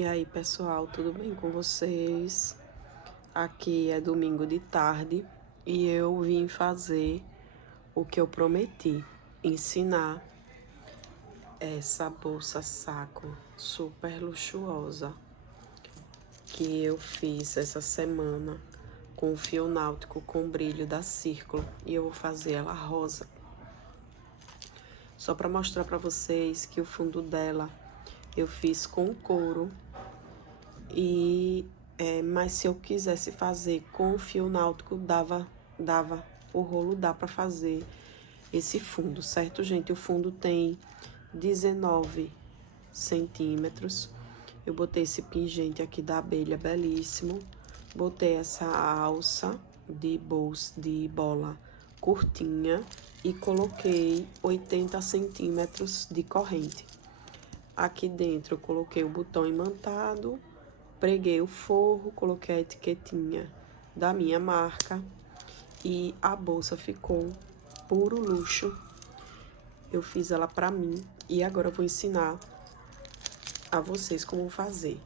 E aí, pessoal, tudo bem com vocês? Aqui é domingo de tarde e eu vim fazer o que eu prometi, ensinar essa bolsa saco super luxuosa que eu fiz essa semana com fio náutico com brilho da Círculo, e eu vou fazer ela rosa. Só para mostrar para vocês que o fundo dela eu fiz com couro, mas se eu quisesse fazer com fio náutico, dava o rolo dá para fazer esse fundo, certo, gente? O fundo tem 19 centímetros. Eu botei esse pingente aqui da abelha, belíssimo. Botei essa alça de bolsa, de bola curtinha, e coloquei 80 centímetros de corrente. Aqui dentro eu coloquei o botão imantado, preguei o forro, coloquei a etiquetinha da minha marca e a bolsa ficou puro luxo. Eu fiz ela pra mim e agora eu vou ensinar a vocês como fazer.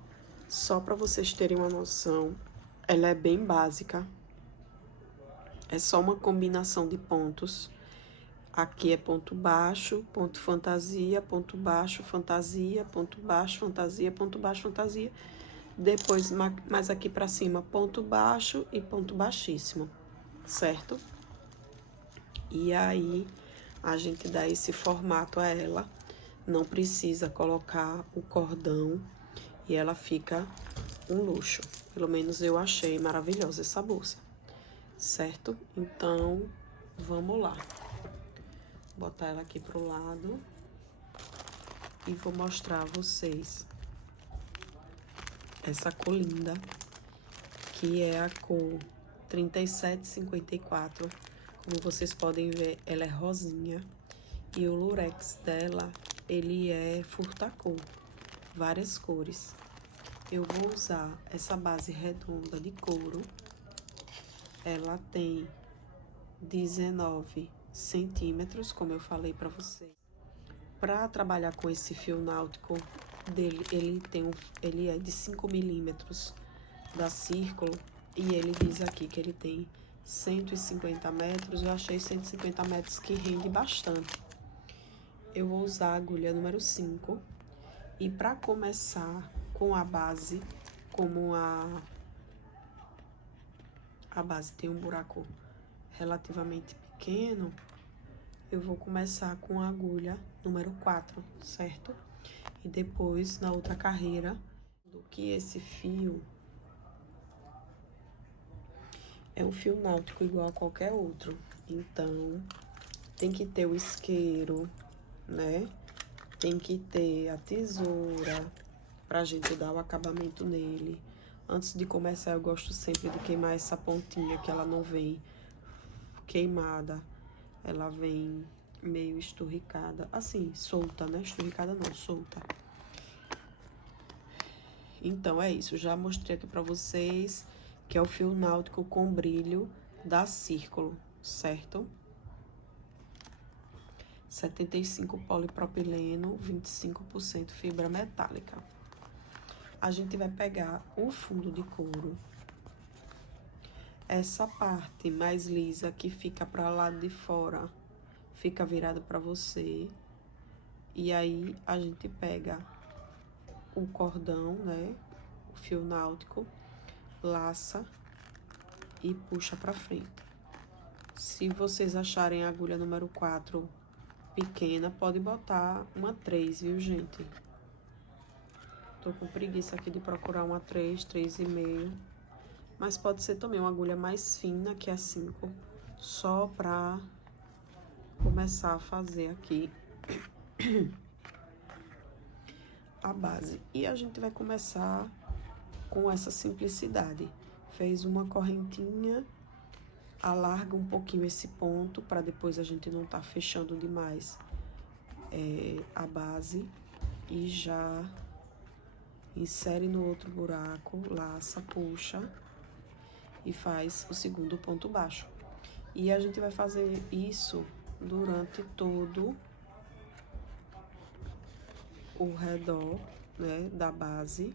Só para vocês terem uma noção, ela é bem básica. É só uma combinação de pontos. Aqui é ponto baixo, ponto fantasia, ponto baixo, fantasia, ponto baixo, fantasia, ponto baixo, fantasia. Depois, mais aqui pra cima, ponto baixo e ponto baixíssimo, certo? E aí, a gente dá esse formato a ela. Não precisa colocar o cordão e ela fica um luxo. Pelo menos eu achei maravilhosa essa bolsa, certo? Então, vamos lá. Vou botar ela aqui pro lado e vou mostrar a vocês essa cor linda, que é a cor 3754. Como vocês podem ver, ela é rosinha e o lurex dela, ele é furta-cor, várias cores. Eu vou usar essa base redonda de couro. Ela tem 19 centímetros, como eu falei para vocês. Para trabalhar com esse fio náutico dele, ele é de 5 milímetros da Círculo, e ele diz aqui que ele tem 150 metros. Eu achei 150 metros que rende bastante. Eu vou usar a agulha número 5. E para começar com a base, como a base tem um buraco relativamente pequeno, eu vou começar com a agulha número 4, certo? E depois, na outra carreira, do que esse fio é um fio náutico igual a qualquer outro. Então, tem que ter o isqueiro, né? Tem que ter a tesoura pra gente dar o acabamento nele. Antes de começar, eu gosto sempre de queimar essa pontinha, que ela não vem queimada. Ela vem meio esturricada, assim, solta, né? Esturricada não, solta. Então, é isso. Já mostrei aqui pra vocês que é o fio náutico com brilho da Círculo, certo? 75 polipropileno, 25% fibra metálica. A gente vai pegar o fundo de couro. Essa parte mais lisa que fica para lá de fora, fica virada para você. E aí, a gente pega o cordão, né? O fio náutico, laça e puxa para frente. Se vocês acharem a agulha número 4 pequena, pode botar uma 3, viu, gente? Tô com preguiça aqui de procurar uma 3, 3,5. Mas pode ser também uma agulha mais fina que a 5. Só pra começar a fazer aqui a base. E a gente vai começar com essa simplicidade. Fez uma correntinha, alarga um pouquinho esse ponto, para depois a gente não tá fechando demais a base. E já insere no outro buraco, laça, puxa e faz o segundo ponto baixo. E a gente vai fazer isso durante todo o redor, né, da base.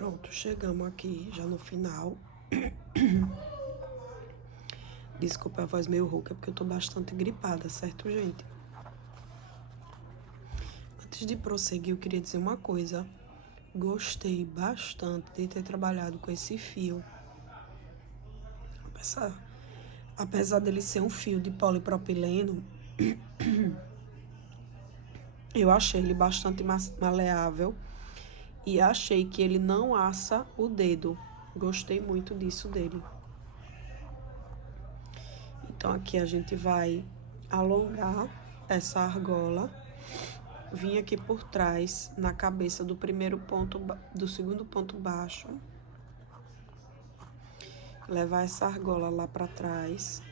Pronto, chegamos aqui já no final. Desculpa a voz meio rouca, porque eu tô bastante gripada, certo, gente? Antes de prosseguir, eu queria dizer uma coisa. Gostei bastante de ter trabalhado com esse fio. Apesar dele ser um fio de polipropileno, eu achei ele bastante maleável e achei que ele não assa o dedo. Gostei muito disso dele. Então, aqui a gente vai alongar essa argola, vim aqui por trás, na cabeça do primeiro ponto, do segundo ponto baixo, levar essa argola lá pra trás,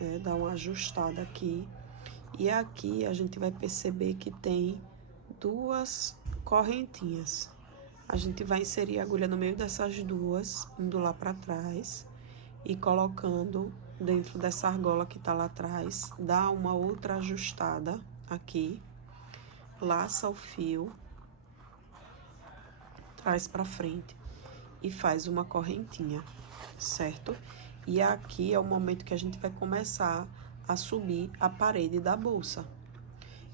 né, dar uma ajustada aqui. E aqui a gente vai perceber que tem duas correntinhas. A gente vai inserir a agulha no meio dessas duas, indo lá pra trás e colocando dentro dessa argola que tá lá atrás, dá uma outra ajustada aqui, laça o fio, traz pra frente e faz uma correntinha, certo? E aqui é o momento que a gente vai começar a subir a parede da bolsa.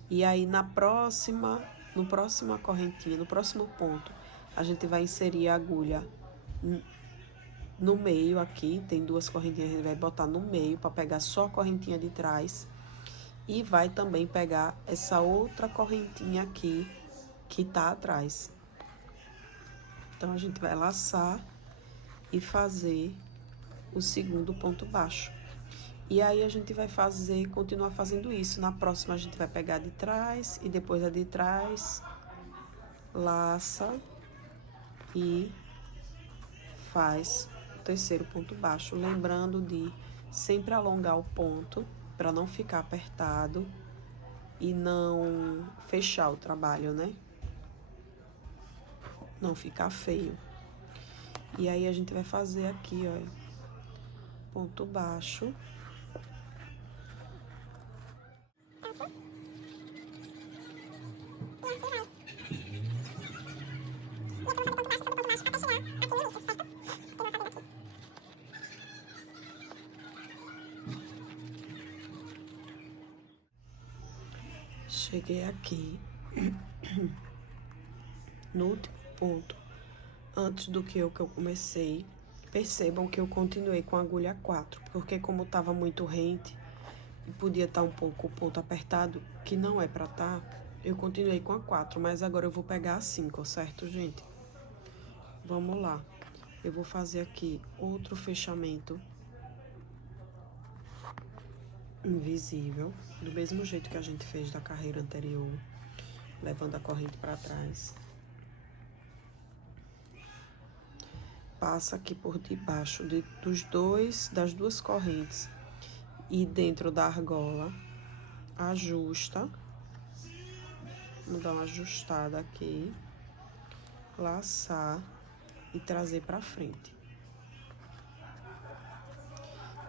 E aí no próximo ponto, a gente vai inserir a agulha no meio aqui, tem duas correntinhas, a gente vai botar no meio para pegar só a correntinha de trás. E vai também pegar essa outra correntinha aqui que tá atrás. Então, a gente vai laçar e fazer o segundo ponto baixo. E aí, a gente vai continuar fazendo isso. Na próxima, a gente vai pegar de trás e depois a de trás, laça e faz o terceiro ponto baixo. Lembrando de sempre alongar o ponto para não ficar apertado e não fechar o trabalho, né? Não ficar feio. E aí, a gente vai fazer aqui, ó, ponto baixo. Cheguei aqui no último ponto, antes do que eu comecei. Percebam que eu continuei com a agulha 4, porque como tava muito rente e podia estar um pouco o ponto apertado, que não é pra tá, eu continuei com a 4, mas agora eu vou pegar a 5, certo, gente? Vamos lá. Eu vou fazer aqui outro fechamento invisível, do mesmo jeito que a gente fez da carreira anterior, levando a corrente para trás. Passa aqui por debaixo das duas correntes e dentro da argola, ajusta. Vamos dar uma ajustada aqui, laçar e trazer para frente.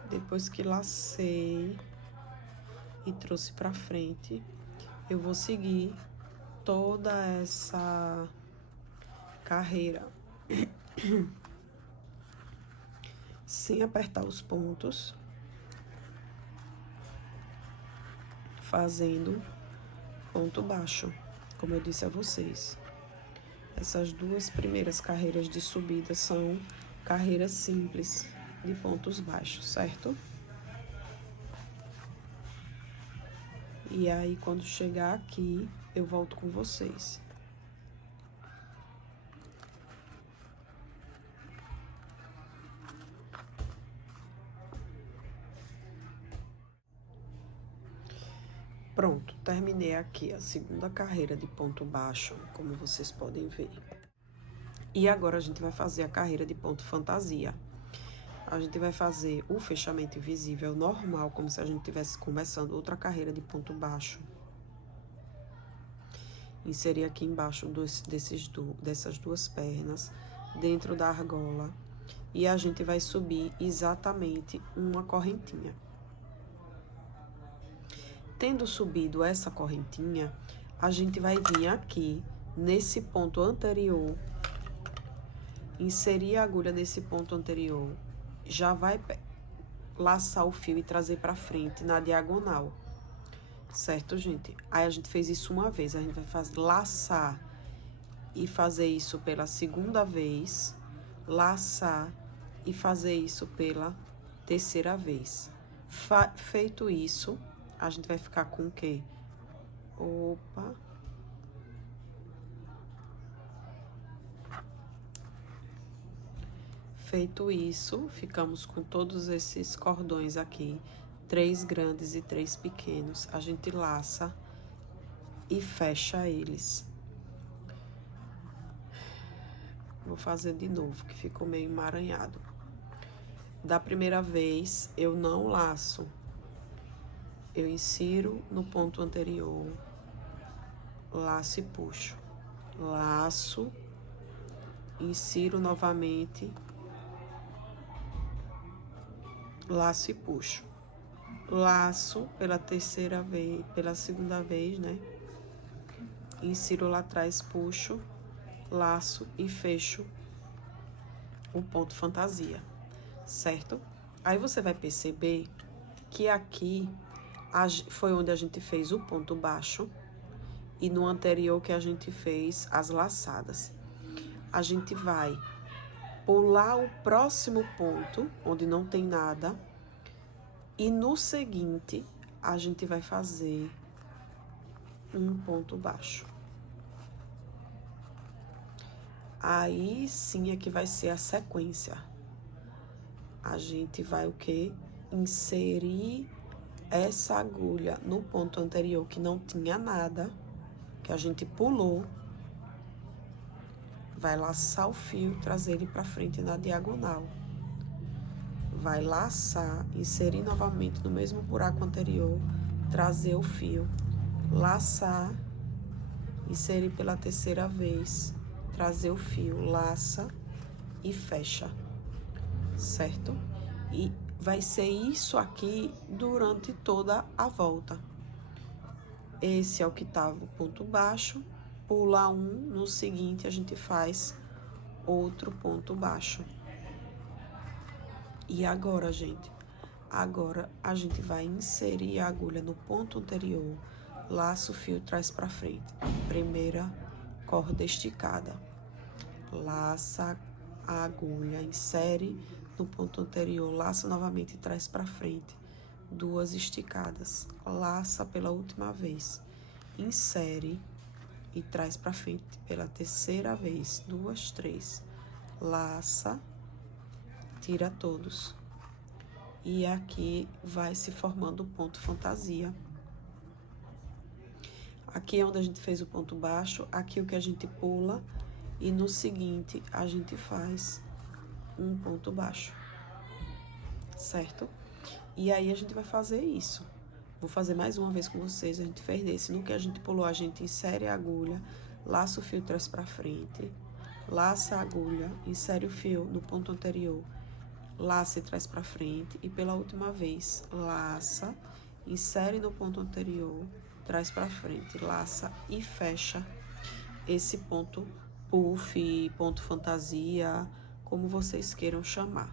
Depois que lacei e trouxe para frente, eu vou seguir toda essa carreira sem apertar os pontos, fazendo ponto baixo, como eu disse a vocês. Essas duas primeiras carreiras de subida são carreiras simples de pontos baixos, certo? E aí, quando chegar aqui, eu volto com vocês. Pronto, terminei aqui a segunda carreira de ponto baixo, como vocês podem ver. E agora a gente vai fazer a carreira de ponto fantasia. A gente vai fazer o fechamento invisível normal, como se a gente estivesse começando outra carreira de ponto baixo. Inserir aqui embaixo dessas duas pernas, dentro da argola. E a gente vai subir exatamente uma correntinha. Tendo subido essa correntinha, a gente vai vir aqui, nesse ponto anterior, inserir a agulha nesse ponto anterior, já vai laçar o fio e trazer pra frente na diagonal, certo, gente? Aí a gente fez isso uma vez, a gente vai laçar e fazer isso pela segunda vez, laçar e fazer isso pela terceira vez. Feito isso, a gente vai ficar com o quê? Opa! Feito isso, ficamos com todos esses cordões aqui, 3 grandes e 3 pequenos. A gente laça e fecha eles. Vou fazer de novo, que ficou meio emaranhado. Da primeira vez, eu não laço. Eu insiro no ponto anterior, laço e puxo. Laço, insiro novamente, laço e puxo. Laço pela terceira vez, pela segunda vez, né? Insiro lá atrás, puxo, laço e fecho o ponto fantasia, certo? Aí você vai perceber que aqui foi onde a gente fez o ponto baixo e no anterior que a gente fez as laçadas. A gente vai pular o próximo ponto, onde não tem nada, e no seguinte a gente vai fazer um ponto baixo. Aí sim é que vai ser a sequência. A gente vai o quê? Inserir essa agulha no ponto anterior que não tinha nada, que a gente pulou. Vai laçar o fio, trazer ele pra frente na diagonal. Vai laçar, inserir novamente no mesmo buraco anterior, trazer o fio, laçar, inserir pela terceira vez, trazer o fio, laça e fecha, certo? E vai ser isso aqui durante toda a volta. Esse é o que tava o ponto baixo, pula um, no seguinte a gente faz outro ponto baixo. E agora, gente? Agora a gente vai inserir a agulha no ponto anterior, laça o fio, traz pra frente. Primeira corda esticada. Laça a agulha, insere no ponto anterior, laça novamente e traz pra frente. 2 esticadas. Laça pela última vez. Insere e traz pra frente pela terceira vez. 2, 3. Laça, tira todos. E aqui vai se formando o ponto fantasia. Aqui é onde a gente fez o ponto baixo, aqui o que a gente pula, e no seguinte a gente faz um ponto baixo, certo? E aí a gente vai fazer isso. Vou fazer mais uma vez com vocês, a gente fez desse. No que a gente pulou, a gente insere a agulha, laça o fio, traz pra frente, laça a agulha, insere o fio no ponto anterior, laça e traz pra frente, e pela última vez, laça, insere no ponto anterior, traz pra frente, laça e fecha esse ponto puff, ponto fantasia, como vocês queiram chamar.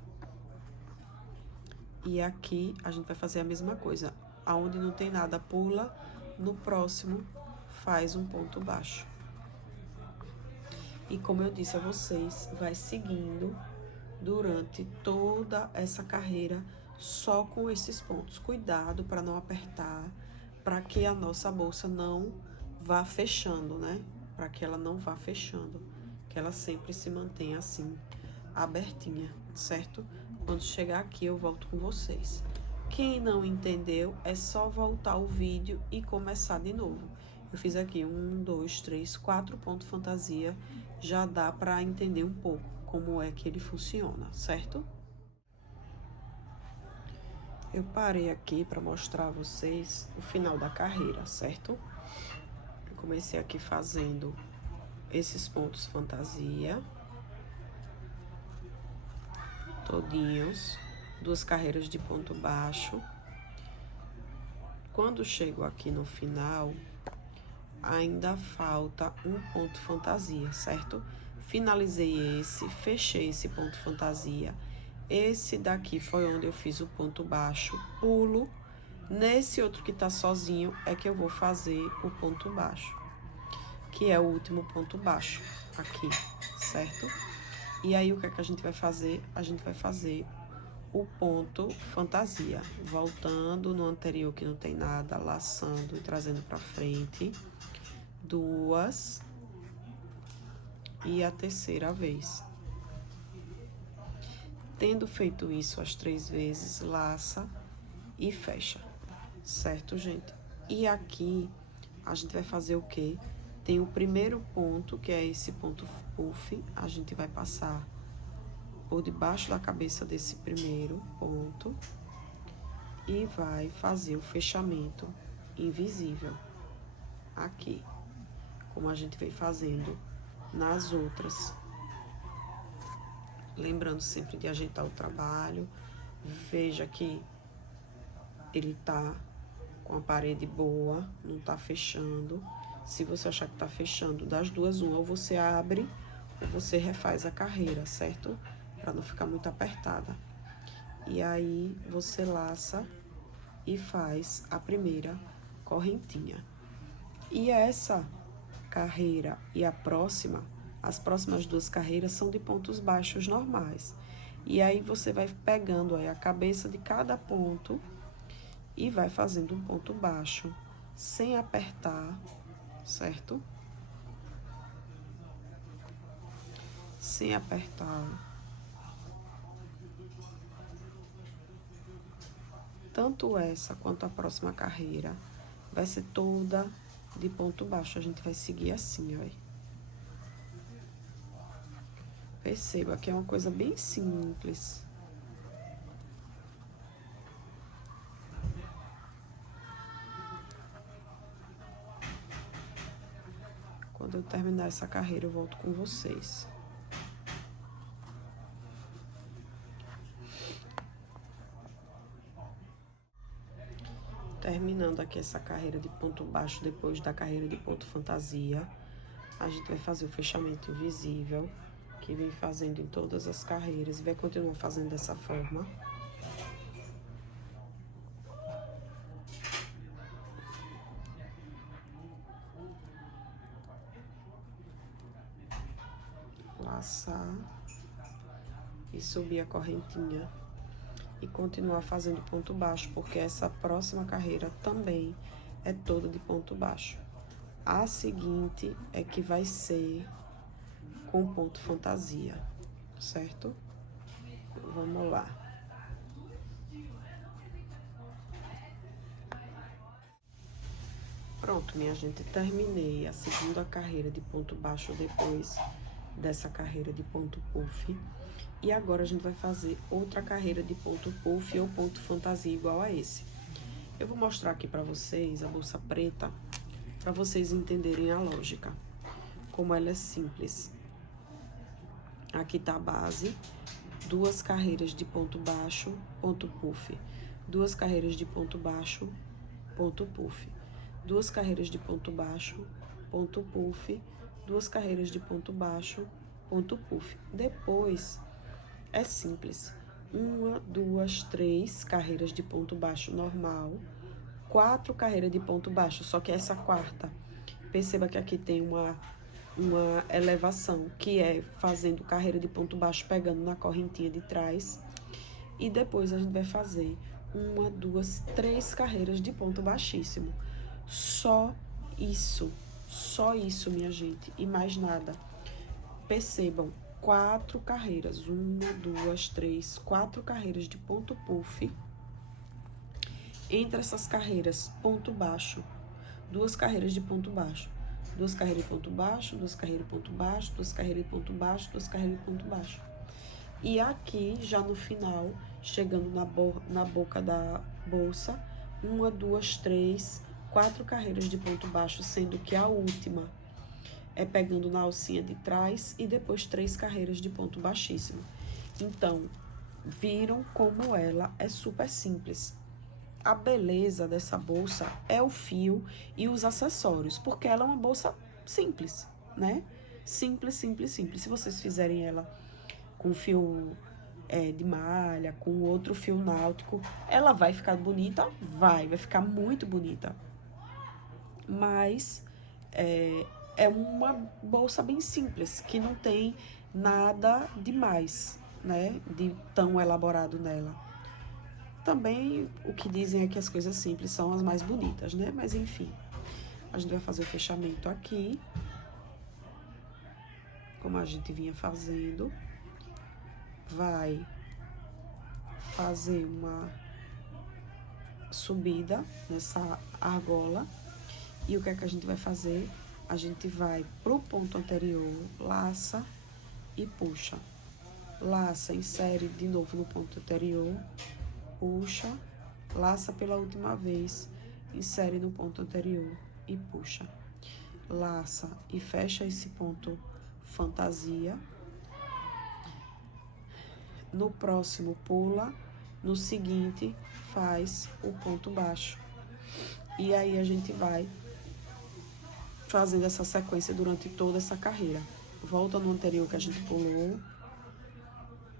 E aqui a gente vai fazer a mesma coisa, aonde não tem nada, pula, no próximo faz um ponto baixo. E como eu disse a vocês, vai seguindo durante toda essa carreira só com esses pontos. Cuidado para não apertar, para que a nossa bolsa não vá fechando, né? Para que ela não vá fechando, que ela sempre se mantenha assim, abertinha, certo? Quando chegar aqui eu volto com vocês. Quem não entendeu, é só voltar o vídeo e começar de novo. Eu fiz aqui 1, 2, 3, 4 pontos fantasia, já dá para entender um pouco como é que ele funciona, certo? Eu parei aqui para mostrar a vocês o final da carreira, certo? Eu comecei aqui fazendo esses pontos fantasia, todinhos, 2 carreiras de ponto baixo. Quando chego aqui no final, ainda falta um ponto fantasia, certo? finalizei esse, fechei esse ponto fantasia. Esse daqui foi onde eu fiz o ponto baixo, pulo. Nesse outro que tá sozinho é que eu vou fazer o ponto baixo, que é o último ponto baixo aqui, certo? E aí, o que é que a gente vai fazer? A gente vai fazer o ponto fantasia, voltando no anterior que não tem nada, laçando e trazendo pra frente, 2, e a terceira vez. Tendo feito isso as 3 vezes, laça e fecha, certo, gente? E aqui, a gente vai fazer o quê? Tem o primeiro ponto, que é esse ponto puff, a gente vai passar por debaixo da cabeça desse primeiro ponto e vai fazer o fechamento invisível aqui, como a gente vem fazendo nas outras. Lembrando sempre de ajeitar o trabalho. Veja que ele tá com a parede boa, não tá fechando. Se você achar que tá fechando, das duas, uma, ou você abre ou você refaz a carreira, certo? Para não ficar muito apertada. E aí, você laça e faz a primeira correntinha. E essa carreira e a próxima, as próximas 2 carreiras são de pontos baixos normais. E aí, você vai pegando aí a cabeça de cada ponto e vai fazendo um ponto baixo, sem apertar, certo? Sem apertar. Tanto essa quanto a próxima carreira vai ser toda de ponto baixo. A gente vai seguir assim, ó. Perceba que é uma coisa bem simples. Quando eu terminar essa carreira, eu volto com vocês. Terminando aqui essa carreira de ponto baixo, depois da carreira de ponto fantasia, a gente vai fazer o fechamento invisível, que vem fazendo em todas as carreiras, e vai continuar fazendo dessa forma. Laçar e subir a correntinha e continuar fazendo ponto baixo, porque essa próxima carreira também é toda de ponto baixo. A seguinte é que vai ser com ponto fantasia, certo? Vamos lá. Pronto, minha gente, terminei a segunda carreira de ponto baixo depois dessa carreira de ponto puff. E agora a gente vai fazer outra carreira de ponto puff ou ponto fantasia igual a esse. Eu vou mostrar aqui pra vocês a bolsa preta, pra vocês entenderem a lógica, como ela é simples. Aqui tá a base, 2 carreiras de ponto baixo, ponto puff, 2 carreiras de ponto baixo, ponto puff, 2 carreiras de ponto baixo, ponto puff, 2 carreiras de ponto baixo, ponto puff. Depois, é simples, 1, 2, 3 carreiras de ponto baixo normal, 4 carreiras de ponto baixo, só que essa quarta, perceba que aqui tem uma elevação, que é fazendo carreira de ponto baixo, pegando na correntinha de trás, e depois a gente vai fazer 1, 2, 3 carreiras de ponto baixíssimo. Só isso, minha gente, e mais nada. Percebam, 4 carreiras, 1, 2, 3, 4 carreiras de ponto puff. Entre essas carreiras, ponto baixo, 2 carreiras de ponto baixo, 2 carreiras de ponto baixo, 2 carreiras de ponto baixo, 2 carreiras de ponto baixo, 2 carreiras de ponto baixo. E aqui, já no final, chegando na boca da bolsa, 1, 2, 3, 4 carreiras de ponto baixo, sendo que a última é pegando na alcinha de trás e depois 3 carreiras de ponto baixíssimo. Então, viram como ela é super simples. A beleza dessa bolsa é o fio e os acessórios, porque ela é uma bolsa simples, né? Simples, simples, simples. Se vocês fizerem ela com fio de malha, com outro fio náutico, ela vai ficar bonita? Vai ficar muito bonita. Mas é uma bolsa bem simples, que não tem nada demais, né, de tão elaborado nela. Também o que dizem é que as coisas simples são as mais bonitas, né? Mas enfim, a gente vai fazer o fechamento aqui, como a gente vinha fazendo. Vai fazer uma subida nessa argola. E o que é que a gente vai fazer? A gente vai pro ponto anterior, laça e puxa. Laça, insere de novo no ponto anterior, puxa, laça pela última vez, insere no ponto anterior e puxa. Laça e fecha esse ponto fantasia. No próximo pula, no seguinte faz o ponto baixo. E aí a gente vai fazendo essa sequência durante toda essa carreira. Volta no anterior que a gente pulou,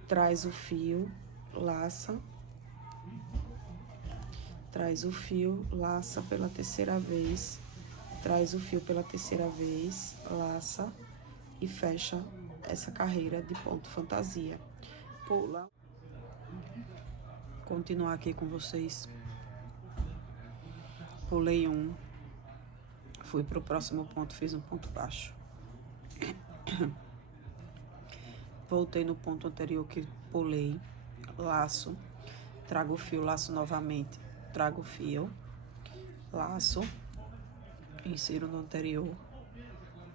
traz o fio, laça, traz o fio, laça pela terceira vez, traz o fio pela terceira vez, laça e fecha essa carreira de ponto fantasia. Pula. Continuar aqui com vocês. Pulei um, fui pro próximo ponto, fiz um ponto baixo. Voltei no ponto anterior que pulei, laço, trago o fio, laço novamente, trago o fio, laço, insiro no anterior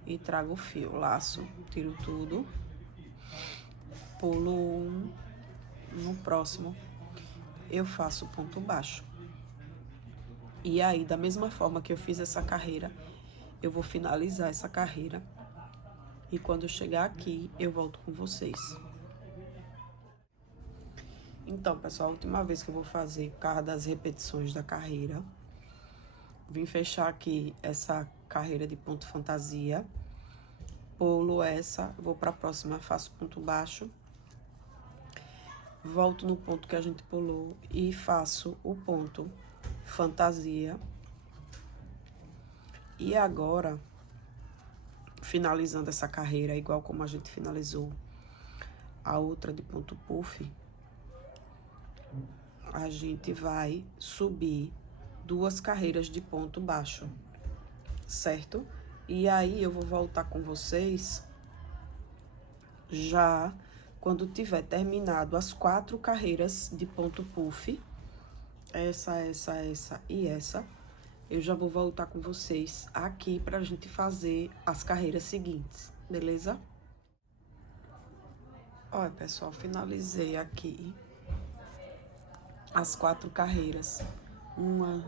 e trago o fio, laço, tiro tudo, pulo um, no próximo eu faço ponto baixo. E aí, da mesma forma que eu fiz essa carreira, eu vou finalizar essa carreira. E quando eu chegar aqui, eu volto com vocês. Então, pessoal, a última vez que eu vou fazer por causa das repetições da carreira, vim fechar aqui essa carreira de ponto fantasia, pulo essa, vou para a próxima, faço ponto baixo, volto no ponto que a gente pulou e faço o ponto fantasia. E agora, finalizando essa carreira, igual como a gente finalizou a outra de ponto puff, a gente vai subir 2 carreiras de ponto baixo, certo? E aí eu vou voltar com vocês já quando tiver terminado as 4 carreiras de ponto puff, essa e essa, eu já vou voltar com vocês aqui pra gente fazer as carreiras seguintes, beleza? Olha, pessoal, finalizei aqui as 4 carreiras, 1,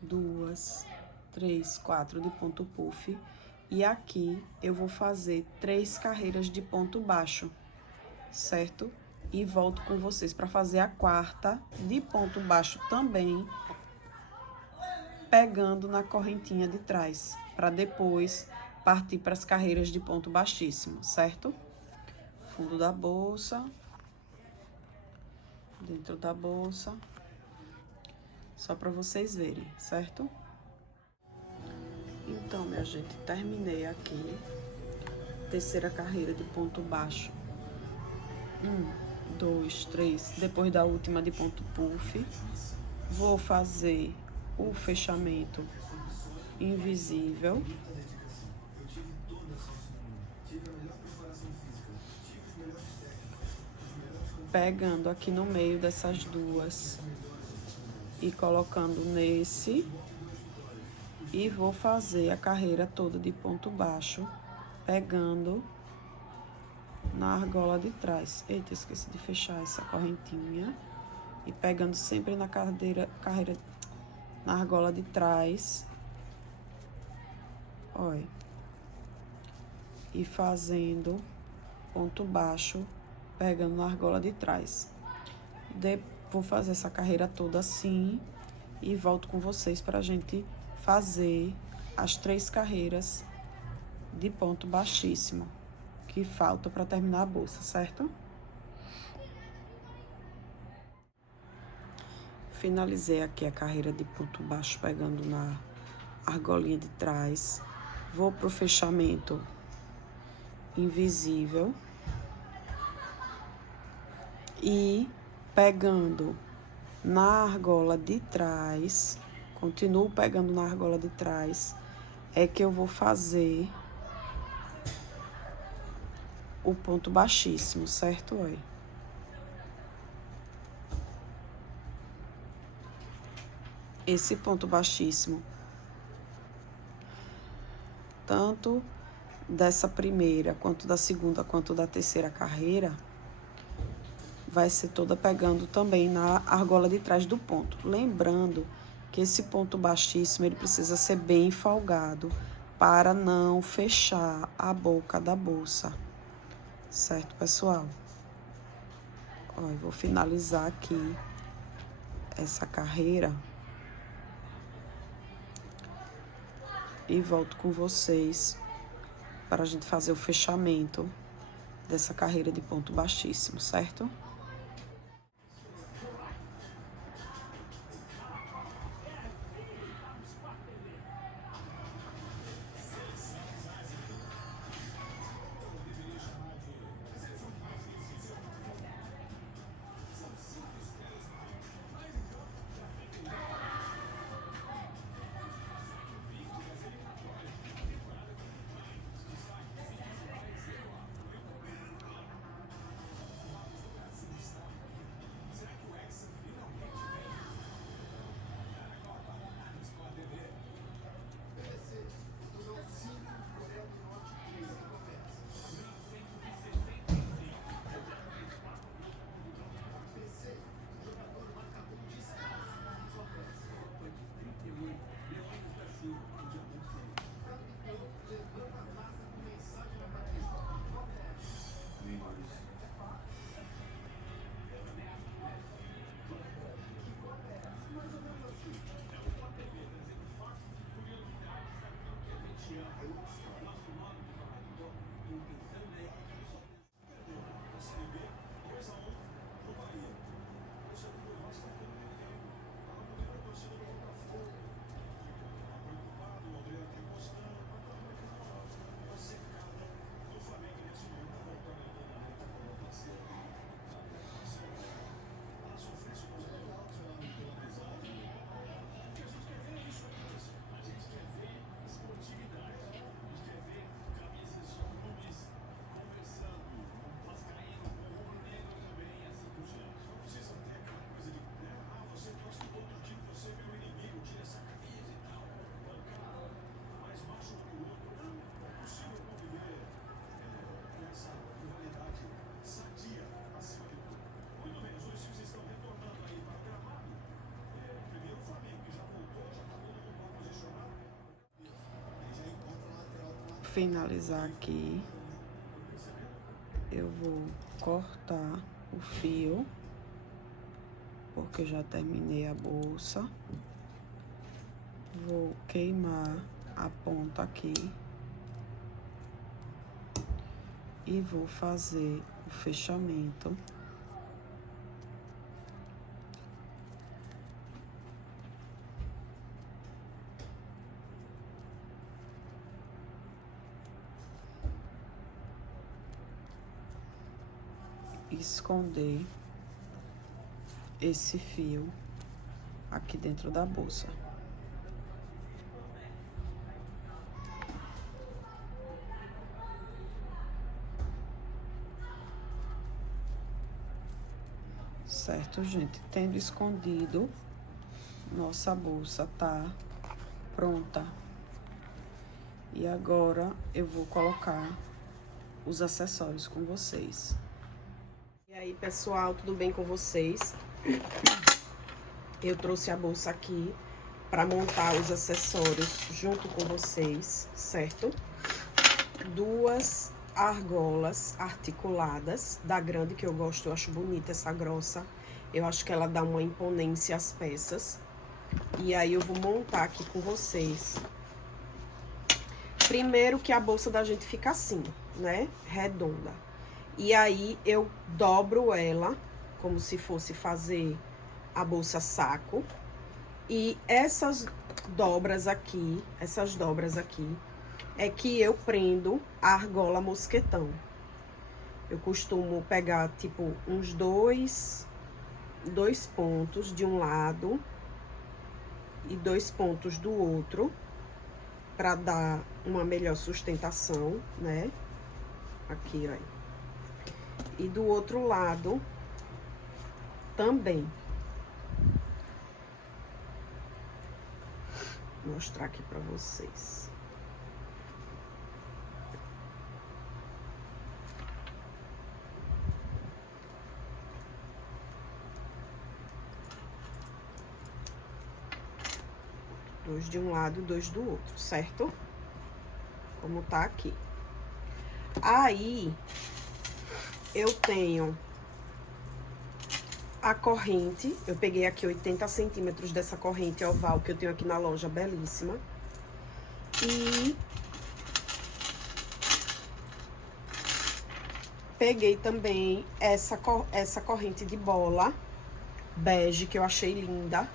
2, 3, 4 de ponto puff, e aqui eu vou fazer 3 carreiras de ponto baixo, certo? E volto com vocês para fazer a 4ª de ponto baixo também, pegando na correntinha de trás, para depois partir para as carreiras de ponto baixíssimo, certo? Fundo da bolsa, dentro da bolsa, só para vocês verem, certo? Então, minha gente, terminei aqui, terceira carreira de ponto baixo, 1, 2, 3, depois da última de ponto puff, vou fazer o fechamento invisível, pegando aqui no meio dessas duas e colocando nesse, e vou fazer a carreira toda de ponto baixo, pegando na argola de trás. Eita, esqueci de fechar essa correntinha. E pegando sempre na carreira na argola de trás. Olha. E fazendo ponto baixo, pegando na argola de trás. Vou fazer essa carreira toda assim e volto com vocês pra gente fazer as 3 carreiras de ponto baixíssimo que falta para terminar a bolsa, certo? Finalizei aqui a carreira de ponto baixo pegando na argolinha de trás. Vou pro fechamento invisível e pegando na argola de trás, continuo pegando na argola de trás, é que eu vou fazer o ponto baixíssimo, certo? Olha. Esse ponto baixíssimo, tanto dessa primeira, quanto da segunda, quanto da terceira carreira, vai ser toda pegando também na argola de trás do ponto. Lembrando que esse ponto baixíssimo, ele precisa ser bem folgado para não fechar a boca da bolsa. Certo, pessoal? Ó, eu vou finalizar aqui essa carreira e volto com vocês para a gente fazer o fechamento dessa carreira de ponto baixíssimo, certo? Finalizar aqui, eu vou cortar o fio, porque já terminei a bolsa. Vou queimar a ponta aqui e vou fazer o fechamento. Esconder esse fio aqui dentro da bolsa. Certo, gente? Tendo escondido, nossa bolsa tá pronta. E agora eu vou colocar os acessórios com vocês. E aí, pessoal, tudo bem com vocês? Eu trouxe a bolsa aqui para montar os acessórios junto com vocês, certo? Duas argolas articuladas da grande, que eu gosto, eu acho bonita essa grossa. Eu acho que ela dá uma imponência às peças. E aí eu vou montar aqui com vocês Primeiro que a bolsa da gente fica assim, né? Redonda. E aí, eu dobro ela, como se fosse fazer a bolsa saco. E essas dobras aqui, é que eu prendo a argola mosquetão. Eu costumo pegar, tipo, uns dois pontos de um lado e 2 pontos do outro, para dar uma melhor sustentação, né? Aqui, ó. E do outro lado também. Vou mostrar aqui para vocês. Dois de um lado e 2 do outro, certo? Como tá aqui. Aí, eu tenho a corrente. Eu peguei aqui 80 centímetros dessa corrente oval que eu tenho aqui na loja, belíssima. E peguei também essa corrente de bola bege, que eu achei linda.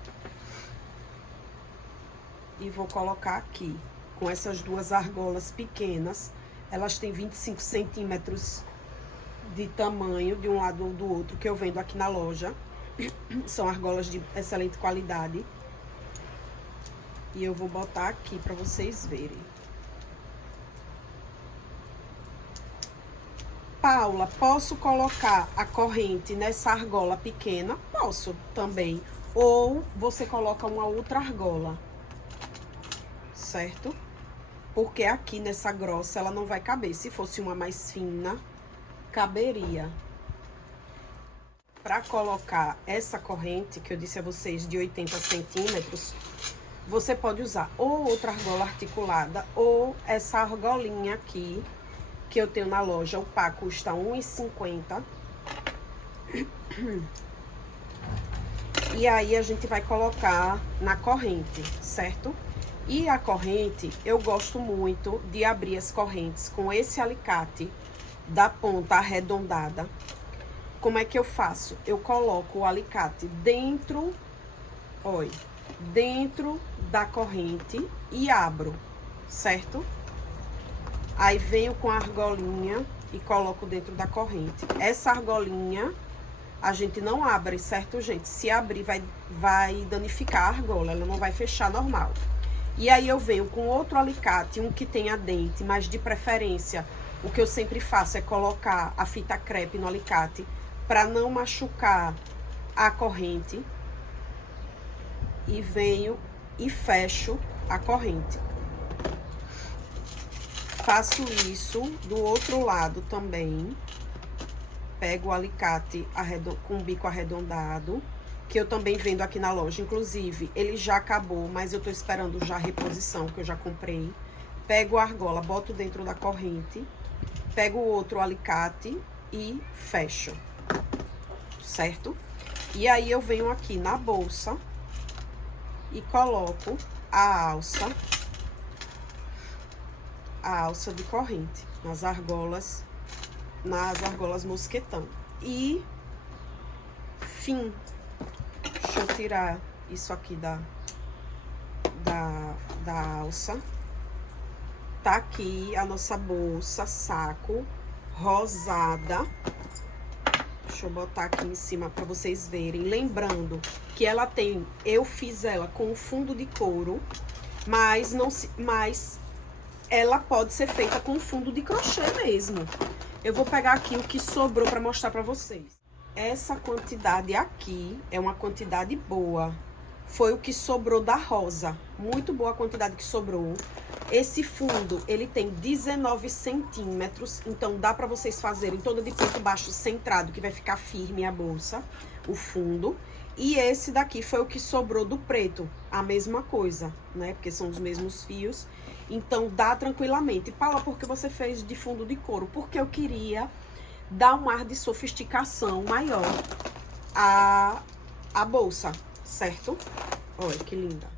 E vou colocar aqui, com essas duas argolas pequenas. Elas têm 25 centímetros de tamanho, de um lado ou do outro, que eu vendo aqui na loja. São argolas de excelente qualidade. E eu vou botar aqui para vocês verem. Paula, posso colocar a corrente nessa argola pequena? Posso também. Ou você coloca uma outra argola. Certo? Porque aqui nessa grossa ela não vai caber. Se fosse uma mais fina, caberia. Para colocar essa corrente, que eu disse a vocês, de 80 centímetros, você pode usar ou outra argola articulada, ou essa argolinha aqui, que eu tenho na loja. O par custa R$1,50. E aí, a gente vai colocar na corrente, certo? E a corrente, eu gosto muito de abrir as correntes com esse alicate da ponta arredondada. Como é que eu faço? Eu coloco o alicate dentro, olha, dentro da corrente e abro, certo? Aí venho com a argolinha e coloco dentro da corrente. Essa argolinha a gente não abre, certo, gente? Se abrir, vai danificar a argola, ela não vai fechar normal. E aí eu venho com outro alicate, um que tenha dente, mas de preferência, o que eu sempre faço é colocar a fita crepe no alicate para não machucar a corrente. E venho e fecho a corrente. Faço isso do outro lado também. Pego o alicate com o bico arredondado, que eu também vendo aqui na loja. Inclusive, ele já acabou, mas eu tô esperando já a reposição, que eu já comprei. Pego a argola, boto dentro da corrente, pego o outro alicate e fecho, certo? E aí, eu venho aqui na bolsa e coloco a alça de corrente nas argolas mosquetão. E fim. Deixa eu tirar isso aqui da alça. Tá aqui a nossa bolsa saco rosada. Deixa eu botar aqui em cima para vocês verem. Lembrando que ela tem, eu fiz ela com fundo de couro, mas ela pode ser feita com fundo de crochê mesmo. Eu vou pegar aqui o que sobrou para mostrar para vocês. Essa quantidade aqui é uma quantidade boa. Foi o que sobrou da rosa. Muito boa a quantidade que sobrou. Esse fundo, ele tem 19 centímetros. Então, dá pra vocês fazerem toda de peito baixo centrado, que vai ficar firme a bolsa, o fundo. E esse daqui foi o que sobrou do preto. A mesma coisa, né? Porque são os mesmos fios. Então, dá tranquilamente. Paula, por que você fez de fundo de couro? Porque eu queria dar um ar de sofisticação maior à bolsa, certo? Olha que linda.